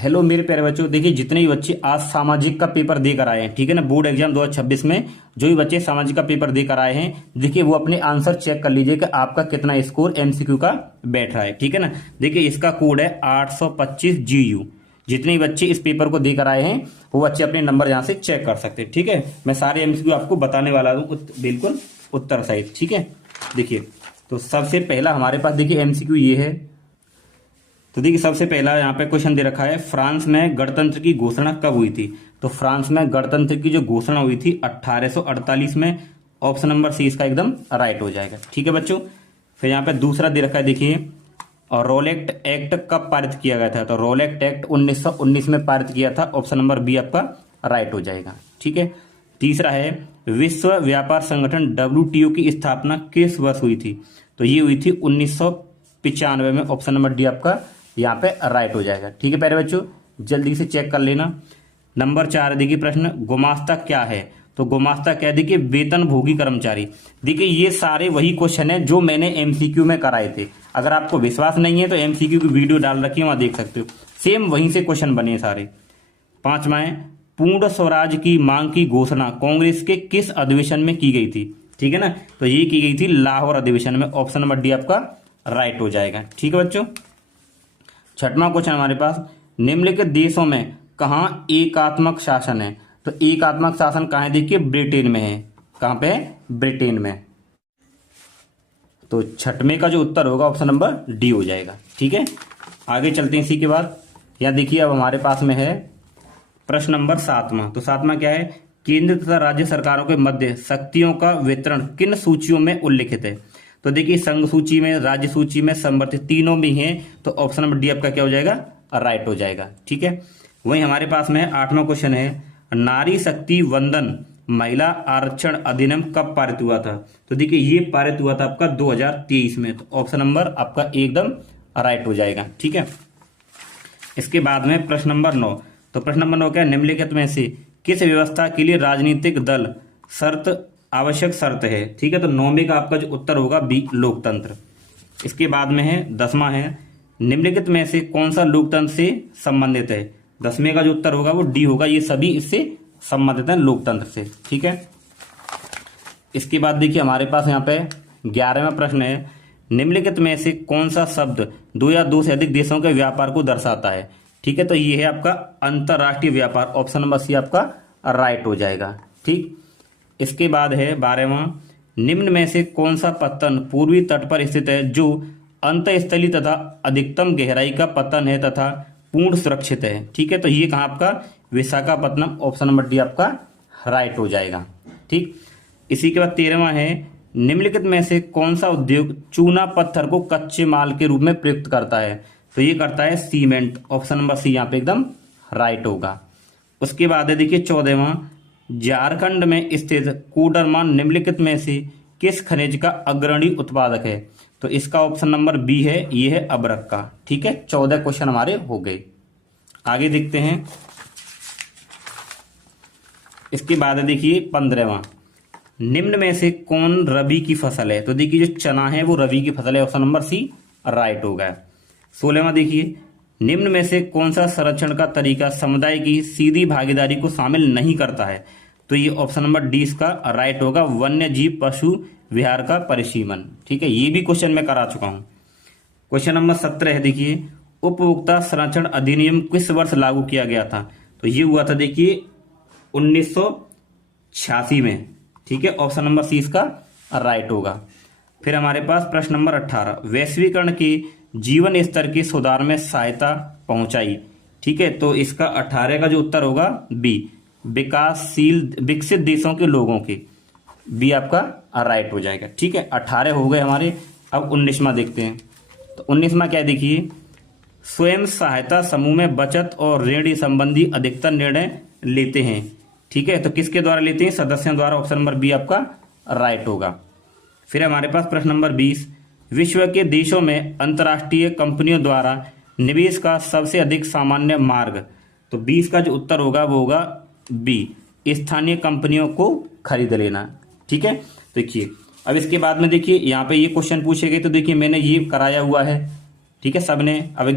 Hello मेरे प्यारे बच्चों, देखिए जितने भी बच्चे आज सामाजिक का पेपर देकर आए हैं, ठीक है ना, बोर्ड एग्जाम 2026 में जो भी बच्चे सामाजिक का पेपर देकर आए हैं, देखिए वो अपने आंसर चेक कर लीजिए कि आपका कितना स्कोर एमसीक्यू का बैठ रहा है। ठीक है ना, देखिए इसका कोड है 825GU। जितने भी बच्चे इस पेपर को देकर आए हैं वो बच्चे अपने नंबर यहाँ से चेक कर सकते हैं। ठीक है, मैं सारे एमसीक्यू आपको बताने वाला हूँ बिल्कुल उत्तर सहित। ठीक है, देखिए तो सबसे पहला हमारे पास देखिए एमसीक्यू ये है। तो देखिए सबसे पहला यहाँ पे क्वेश्चन दे रखा है, फ्रांस में गणतंत्र की घोषणा कब हुई थी? तो फ्रांस में गणतंत्र की जो घोषणा हुई थी 1848 में। ऑप्शन नंबर सी इसका एकदम राइट हो जाएगा। ठीक है बच्चों, फिर यहाँ पे दूसरा दे रखा है, देखिए और रोलेक्ट एक्ट कब पारित किया गया था? तो रोलेक्ट एक्ट 1919 में पारित किया था। ऑप्शन नंबर बी आपका राइट हो जाएगा। ठीक है, तीसरा है, विश्व व्यापार संगठन WTO की स्थापना किस वर्ष हुई थी? तो ये हुई थी 1995 में। ऑप्शन नंबर डी आपका यहाँ पे राइट हो जाएगा। ठीक है प्यारे बच्चों, जल्दी से चेक कर लेना। नंबर 4 देखिए प्रश्न, गुमास्ता क्या है? तो गुमास्ता क्या है? देखिए वेतन भोगी कर्मचारी। देखिए ये सारे वही क्वेश्चन है जो मैंने एमसीक्यू में कराए थे। अगर आपको विश्वास नहीं है तो एमसीक्यू की वीडियो डाल रखी है, वहां देख सकते हो, सेम वहीं से क्वेश्चन बने सारे। पांचवा है, पूर्ण स्वराज की मांग की घोषणा कांग्रेस के किस अधिवेशन में की गई थी? ठीक है ना, तो ये की गई थी लाहौर अधिवेशन में। ऑप्शन नंबर डी आपका राइट हो जाएगा। ठीक है बच्चों, छठवां क्वेश्चन हमारे पास, निम्नलिखित देशों में कहाँ एकात्मक शासन है? तो एकात्मक शासन कहाँ है? देखिए ब्रिटेन में है। कहाँ पे है? ब्रिटेन में। तो छठवें का जो उत्तर होगा ऑप्शन नंबर डी हो जाएगा। ठीक है, आगे चलते हैं। इसी के बाद यहाँ देखिए अब हमारे पास में है प्रश्न नंबर 7वां। तो 7वां क्या है, केंद्र तथा राज्य सरकारों के मध्य शक्तियों का वितरण किन सूचियों में उल्लिखित है? तो देखिए संघ सूची में, राज्य सूची में, संवर्धित, तीनों में है। तो ऑप्शन नंबर डी आपका क्या हो जाएगा? राइट हो जाएगा। ठीक है, वहीं हमारे पास में 8वां क्वेश्चन है, नारी शक्ति वंदन महिला आरक्षण अधिनियम कब पारित हुआ था? तो देखिए ये पारित हुआ था आपका 2023 में। तो ऑप्शन नंबर आपका एकदम राइट हो जाएगा। ठीक है, इसके बाद में प्रश्न नंबर 9। तो प्रश्न नंबर 9 क्या है, निम्नलिखित में से किस व्यवस्था के लिए राजनीतिक दल आवश्यक शर्त है? ठीक है, तो 9वें का आपका जो उत्तर होगा बी लोकतंत्र। इसके बाद में है 10वां है, निम्नलिखित में से कौन सा लोकतंत्र से संबंधित है? 10वें का जो उत्तर होगा वो डी होगा, ये सभी इससे संबंधित है लोकतंत्र से। ठीक है, इसके बाद देखिए हमारे पास यहाँ पे 11वां प्रश्न है, निम्नलिखित में से कौन सा शब्द 2 या 2 से अधिक देशों के व्यापार को दर्शाता है? ठीक है, तो ये है आपका अंतरराष्ट्रीय व्यापार। ऑप्शन नंबर सी आपका राइट हो जाएगा। ठीक, इसके बाद है 12वां, निम्न में से कौन सा पत्तन पूर्वी तट पर स्थित है जो अंतःस्थलीय तथा अधिकतम गहराई का पत्तन है तथा पूर्ण सुरक्षित है? ठीक है, तो ये कहाँ आपका? विशाखापत्तनम। ऑप्शन नंबर डी आपका राइट हो जाएगा। ठीक, इसी के बाद 13वां है, निम्नलिखित में से कौन सा उद्योग चूना पत्थर को कच्चे माल के रूप में प्रयुक्त करता है? तो ये करता है सीमेंट। ऑप्शन नंबर सी यहाँ पे एकदम राइट होगा। उसके बाद है देखिए 14वां, झारखंड में स्थित कोडरमा निम्नलिखित में से किस खनिज का अग्रणी उत्पादक है? तो इसका ऑप्शन नंबर बी है, ये है अबरक का। ठीक है, 14 क्वेश्चन हमारे हो गए। आगे देखते हैं। इसके बाद देखिए 15वां, निम्न में से कौन रबी की फसल है? तो देखिए जो चना है वो रबी की फसल है। ऑप्शन नंबर सी राइट हो गया। 16वां देखिए, निम्न में से कौन सा संरक्षण का तरीका समुदाय की सीधी भागीदारी को शामिल नहीं करता है? तो ये ऑप्शन नंबर डी इसका राइट होगा, वन्य जीव पशु विहार का परिसीमन। ठीक है, ये भी क्वेश्चन मैं करा चुका हूं। क्वेश्चन नंबर 17 है, देखिए उपभोक्ता संरक्षण अधिनियम किस वर्ष लागू किया गया था? तो ये हुआ था देखिए 1986 में। ठीक है, ऑप्शन नंबर सी इसका राइट होगा। फिर हमारे पास प्रश्न नंबर 18, वैश्वीकरण के जीवन स्तर के सुधार में सहायता पहुंचाई। ठीक है, तो इसका 18 का जो उत्तर होगा बी, विकासशील विकसित देशों के लोगों के। बी आपका राइट हो जाएगा। ठीक है, 18 हो गए हमारे। अब 19वां देखते हैं। तो 19वां क्या देखिए, स्वयं सहायता समूह में बचत और ऋण संबंधी अधिकतर निर्णय लेते हैं। ठीक है, तो किसके द्वारा लेते हैं? सदस्यों द्वारा। ऑप्शन नंबर बी आपका राइट होगा। फिर हमारे पास प्रश्न नंबर 20, विश्व के देशों में अंतर्राष्ट्रीय कंपनियों द्वारा निवेश का सबसे अधिक सामान्य मार्ग। तो 20 का जो उत्तर होगा वो होगा बी, स्थानीय कंपनियों को खरीद लेना। ठीक है, देखिए अब इसके बाद में देखिए यहाँ पे ये क्वेश्चन पूछे गए। तो देखिए मैंने ये कराया हुआ है। ठीक है, सबने अब